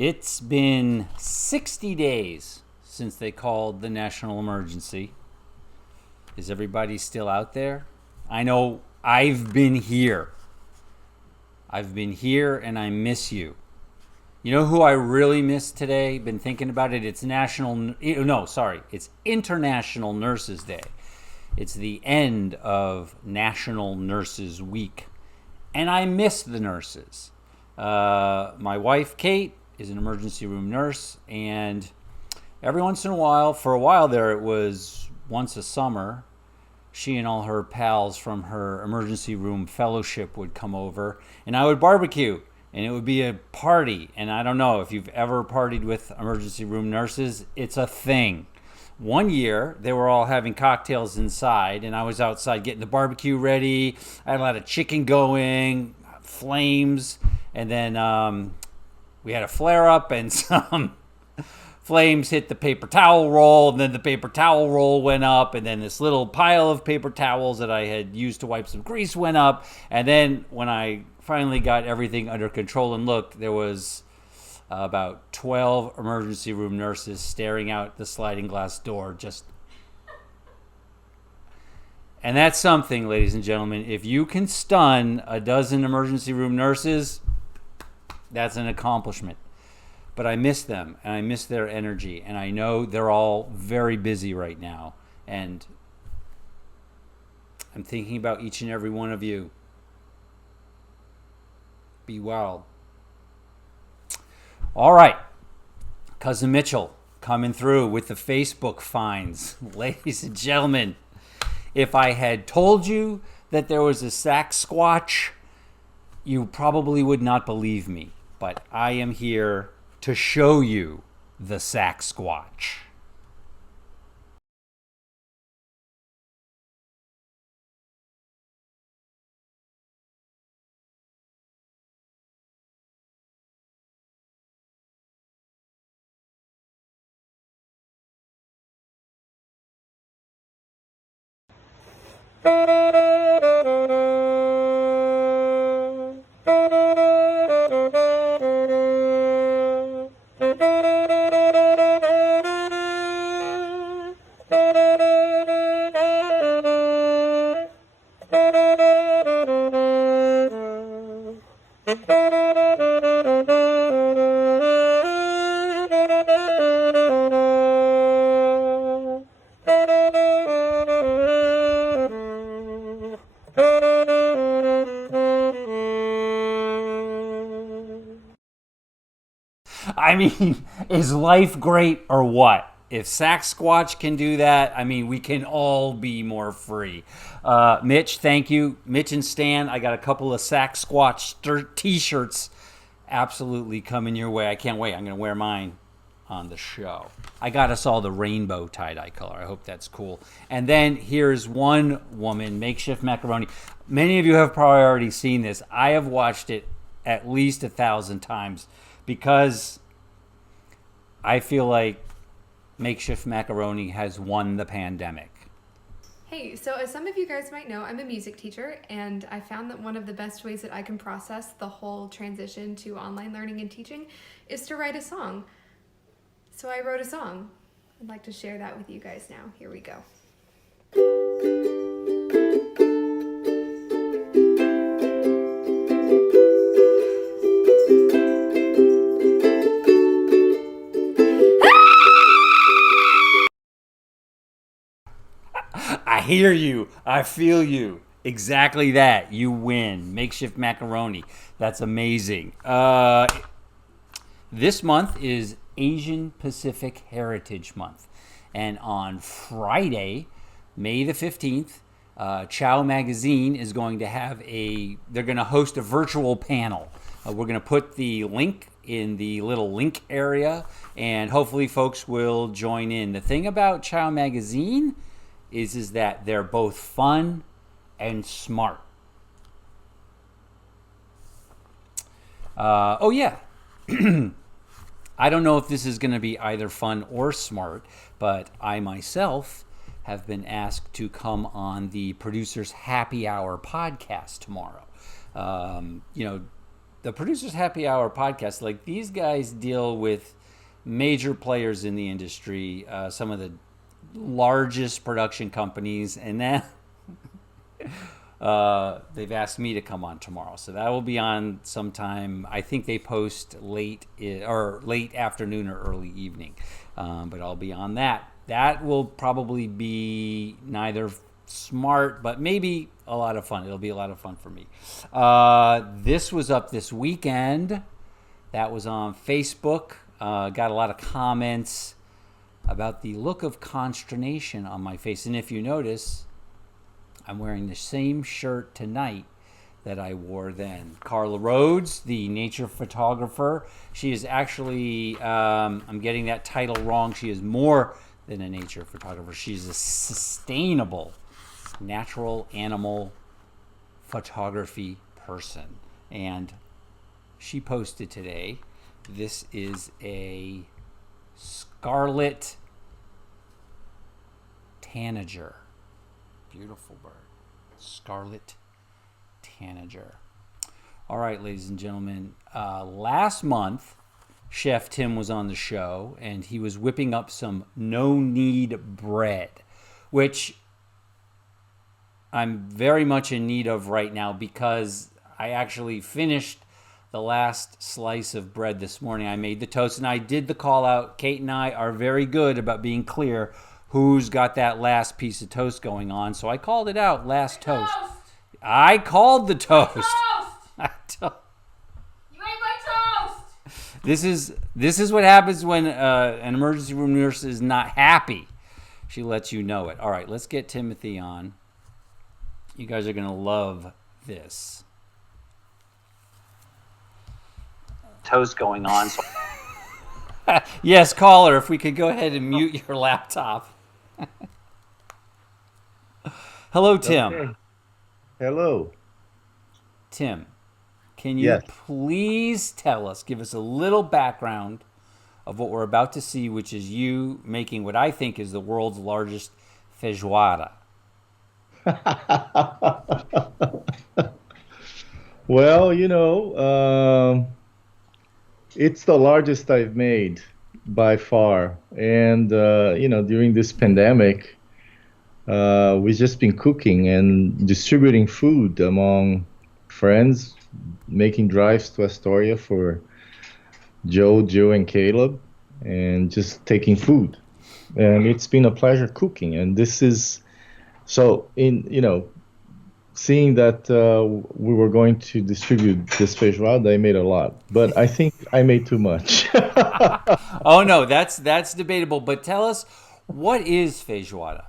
It's been 60 days since they called the national emergency. Is everybody still out there? I know I've been here. I've been here and I miss you. You know who I really miss today? Been thinking about it. It's it's International Nurses Day. It's the end of National Nurses Week. And I miss the nurses. My wife, Kate, is an emergency room nurse, and every once in a while, for a while there, it was once a summer, she and all her pals from her emergency room fellowship would come over, and I would barbecue, and it would be a party. And I don't know if you've ever partied with emergency room nurses. It's a thing. One year, they were all having cocktails inside, and I was outside getting the barbecue ready. I had a lot of chicken going, flames, and then we had a flare-up, and some flames hit the paper towel roll, and then the paper towel roll went up, and then this little pile of paper towels that I had used to wipe some grease went up. And then when I finally got everything under control and looked, there was about 12 emergency room nurses staring out the sliding glass door. And that's something, ladies and gentlemen. If you can stun a dozen emergency room nurses, that's an accomplishment. But I miss them, and I miss their energy, and I know they're all very busy right now. And I'm thinking about each and every one of you. Be well. All right. Cousin Mitchell coming through with the Facebook finds. Ladies and gentlemen, if I had told you that there was a Sasquatch, you probably would not believe me. But I am here to show you the Sasquatch. I mean, is life great or what? If Sasquatch can do that, I mean, we can all be more free. Mitch, thank you. Mitch and Stan, I got a couple of Sasquatch t-shirts absolutely coming your way. I can't wait. I'm going to wear mine on the show. I got us all the rainbow tie-dye color. I hope that's cool. And then here's one woman, Makeshift Macaroni. Many of you have probably already seen this. I have watched it at least 1,000 times because I feel like Makeshift Macaroni has won the pandemic. Hey, so as some of you guys might know, I'm a music teacher, and I found that one of the best ways that I can process the whole transition to online learning and teaching is to write a song. So I wrote a song. I'd like to share that with you guys now. Here we go. I hear you. I feel you. Exactly that. You win. Makeshift Macaroni. That's amazing. this month is Asian Pacific Heritage Month. And on Friday, May the 15th, Chow Magazine is going to have they're going to host a virtual panel. We're going to put the link in the little link area, and hopefully folks will join in. The thing about Chow Magazine is that they're both fun and smart. Oh yeah. I don't know if this is going to be either fun or smart, but I myself have been asked to come on the Producers Happy Hour podcast tomorrow. The Producers Happy Hour podcast, like, these guys deal with major players in the industry, some of the largest production companies, and then they've asked me to come on tomorrow, so that will be on sometime. I think they post late afternoon or early evening, but I'll be on that. That will probably be neither smart, but maybe a lot of fun. It'll be a lot of fun for me. This was up this weekend. That was on Facebook. Got a lot of comments about the look of consternation on my face, and if you notice, I'm wearing the same shirt tonight that I wore then. Carla Rhodes, the nature photographer, she is actually, I'm getting that title wrong, she is more than a nature photographer. She's a sustainable natural animal photography person. And she posted today, this is a scarlet tanager. Beautiful bird. Scarlet tanager. All right, ladies and gentlemen. Last month, Chef Tim was on the show, and he was whipping up some no-knead bread, which I'm very much in need of right now because I actually finished the last slice of bread this morning. I made the toast, and I did the call out. Kate and I are very good about being clear who's got that last piece of toast going on. So I called it out, last toast. I called the toast. You ate my toast. This is what happens when an emergency room nurse is not happy. She lets you know it. All right, let's get Timothy on. You guys are going to love this. Toast going on. So yes, caller, if we could go ahead and mute your laptop. Hello, Tim. Okay. Hello. Tim, can you please give us a little background of what we're about to see, which is you making what I think is the world's largest feijoada? Well, it's the largest I've made by far. And, during this pandemic, we've just been cooking and distributing food among friends, making drives to Astoria for Joe, and Caleb, and just taking food. And it's been a pleasure cooking. And this is so seeing that we were going to distribute this feijoada, I made a lot. But I think I made too much. Oh, no, that's debatable. But tell us, what is feijoada?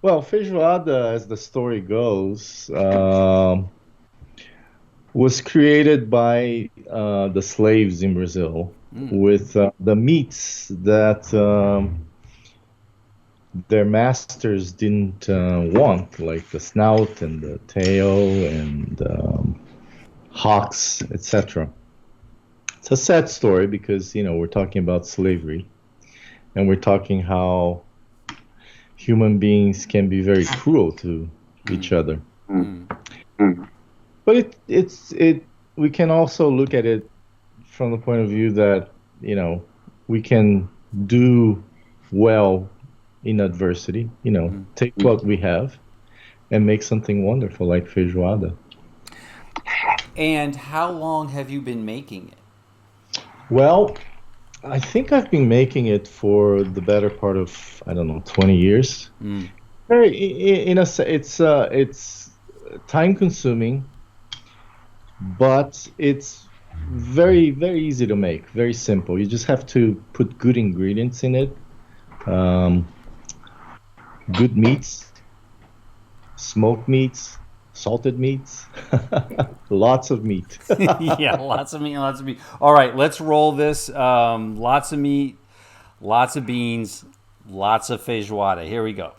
Well, feijoada, as the story goes, was created by the slaves in Brazil with the meats that their masters didn't want, like the snout and the tail and hocks, etc. It's a sad story because, we're talking about slavery, and we're talking how human beings can be very cruel to each other. But we can also look at it from the point of view that, we can do well in adversity, take what we have and make something wonderful like feijoada. And how long have you been making it? Well, I think I've been making it for the better part of, 20 years. It's time consuming, but it's very, very easy to make. Very simple. You just have to put good ingredients in it. Um, Good meats, smoked meats, salted meats, lots of meat. Yeah, lots of meat, lots of meat. All right, let's roll this. Lots of meat, lots of beans, lots of feijoada. Here we go.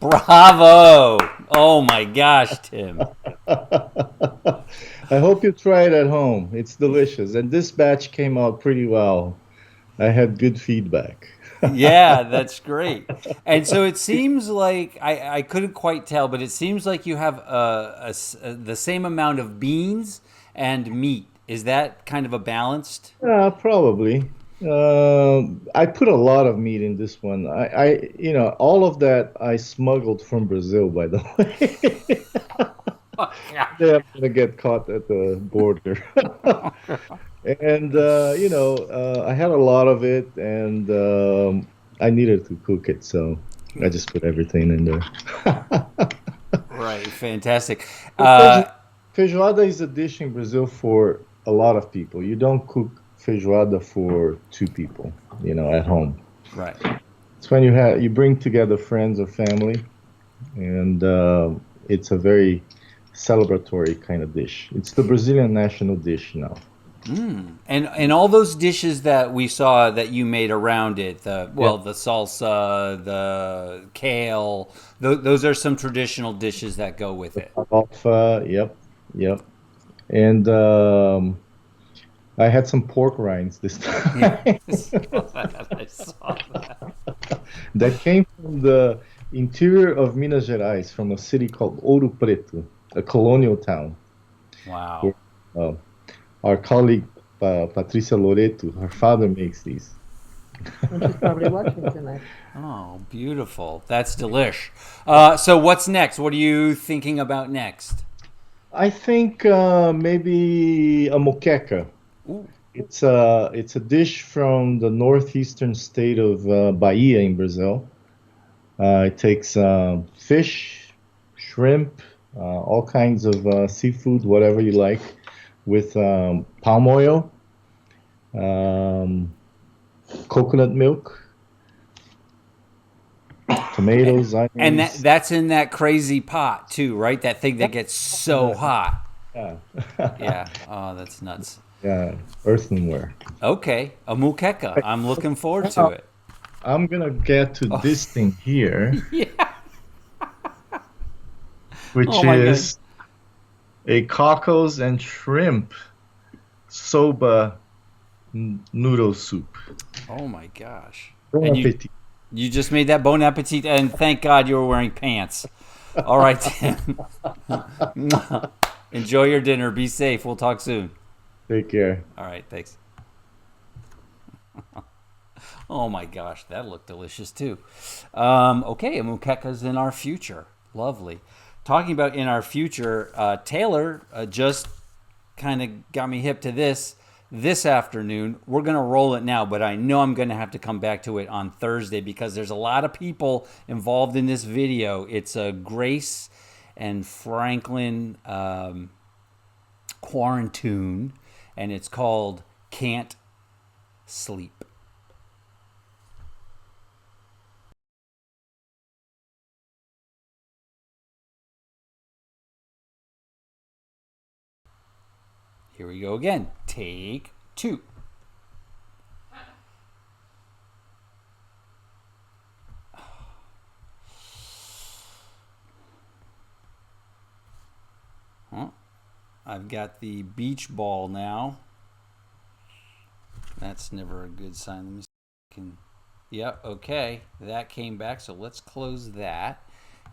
Bravo! Oh my gosh, Tim. I hope you try it at home. It's delicious. And this batch came out pretty well. I had good feedback. Yeah, that's great. And so it seems like I couldn't quite tell, but it seems like you have the same amount of beans and meat. Is that kind of a balanced? Probably. I put a lot of meat in this one. All of that I smuggled from Brazil, by the way. Yeah. They're gonna get caught at the border. And I had a lot of it, and I needed to cook it, so I just put everything in there. Right, fantastic. Well, feijoada is a dish in Brazil for a lot of people. You don't cook feijoada for two people, at home. Right. It's when you bring together friends or family, and it's a very celebratory kind of dish. It's the Brazilian national dish now. And all those dishes that we saw that you made around it, the salsa, the kale, those are some traditional dishes that go with it. Alfalfa, yep. And I had some pork rinds this time. Yeah. I saw that. That came from the interior of Minas Gerais, from a city called Ouro Preto, a colonial town. Wow. Uh, our colleague Patricia Loreto. Her father makes these. And she's probably watching tonight. Oh, beautiful. That's delish. So what's next? What are you thinking about next? I think maybe a moqueca. Ooh, It's a dish from the northeastern state of Bahia in Brazil. It takes fish, shrimp, all kinds of seafood, whatever you like, with palm oil, um, coconut milk, tomatoes, and onions. that's in that crazy pot too, right? That thing that gets so hot. Yeah, Yeah. Oh, that's nuts. yeah, earthenware. Okay, a muqueca. I'm looking forward to Now, it. I'm gonna get to Oh, this thing here, yeah. which Oh my god. is a cockles and shrimp soba noodle soup. Oh my gosh. Bon And appetit. you just made that bon appetit, and thank God you were wearing pants. All right, Tim. Enjoy your dinner. Be safe. We'll talk soon. Take care. All right, thanks. Oh my gosh, that looked delicious too. Okay, muquecas in our future. Lovely. Talking about in our future, Taylor just kind of got me hip to this afternoon. We're going to roll it now, but I know I'm going to have to come back to it on Thursday because there's a lot of people involved in this video. It's a Grace and Franklin quarantine, and it's called Can't Sleep. Here we go again. Take two. Huh? I've got the beach ball now. That's never a good sign. Let me see. Yep, okay. That came back, so let's close that.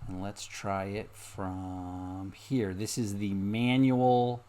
And let's try it from here. This is the manual.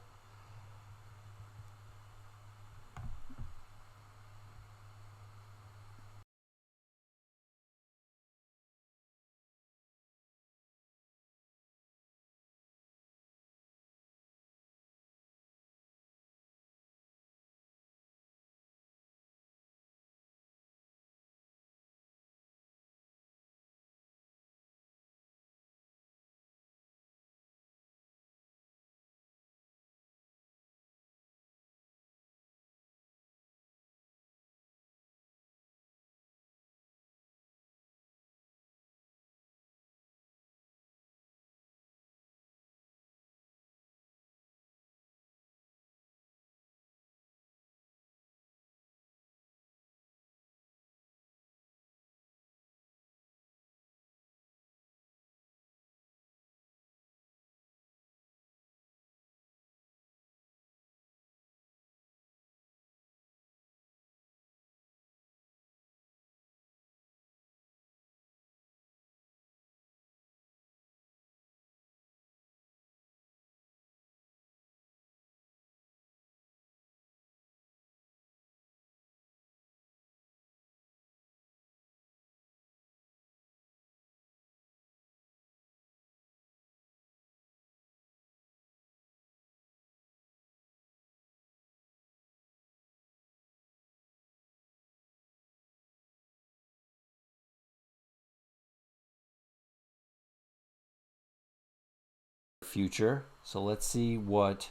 Future. So let's see what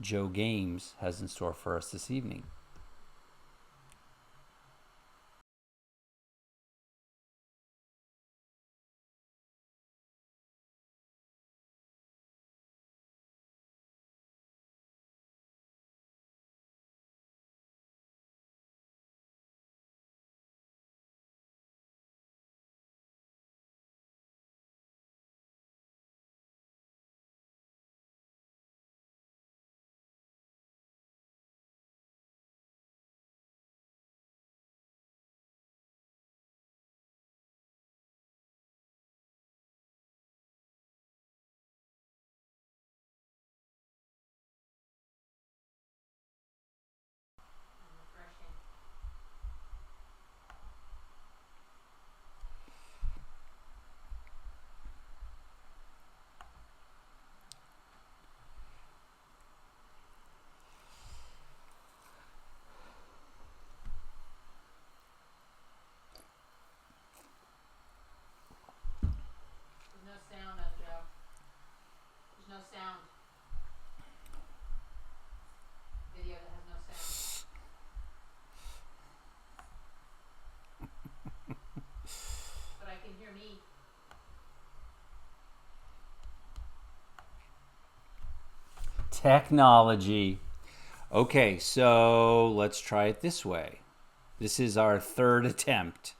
Joe Games has in store for us this evening. Technology. Okay, so let's try it this way. This is our third attempt.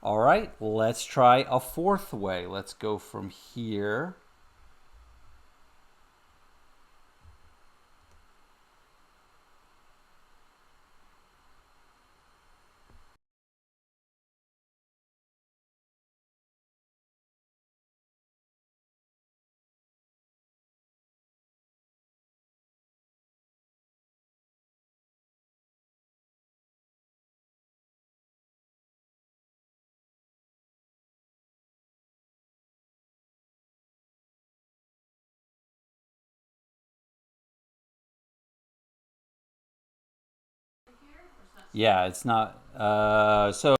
All right, let's try a fourth way. Let's go from here. Yeah, it's not. So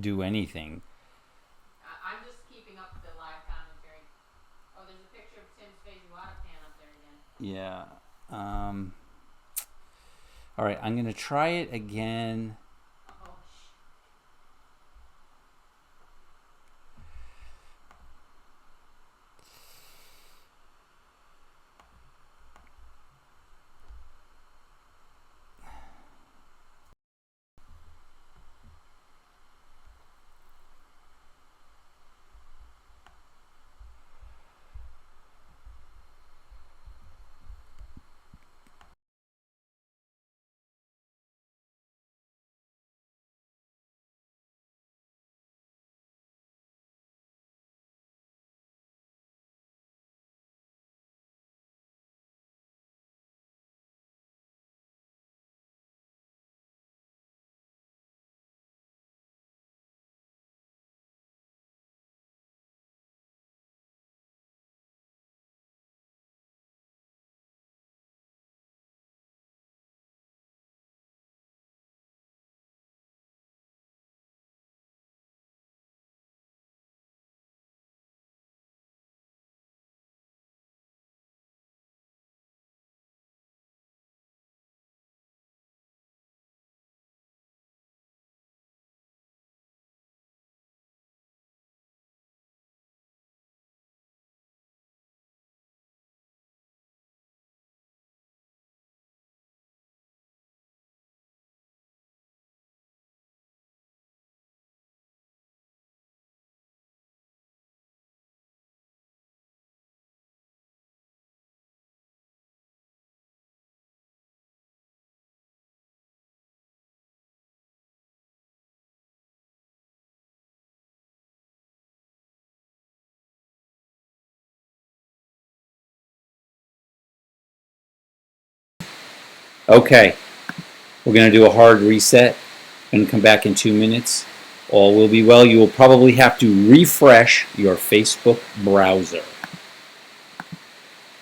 do anything. I'm just keeping up with the live commentary. Oh, there's a picture of Tim's Feijoada pan up there again. Yeah. All right, I'm gonna try it again. Okay, we're going to do a hard reset. Going to come back in 2 minutes. All will be well. You will probably have to refresh your Facebook browser.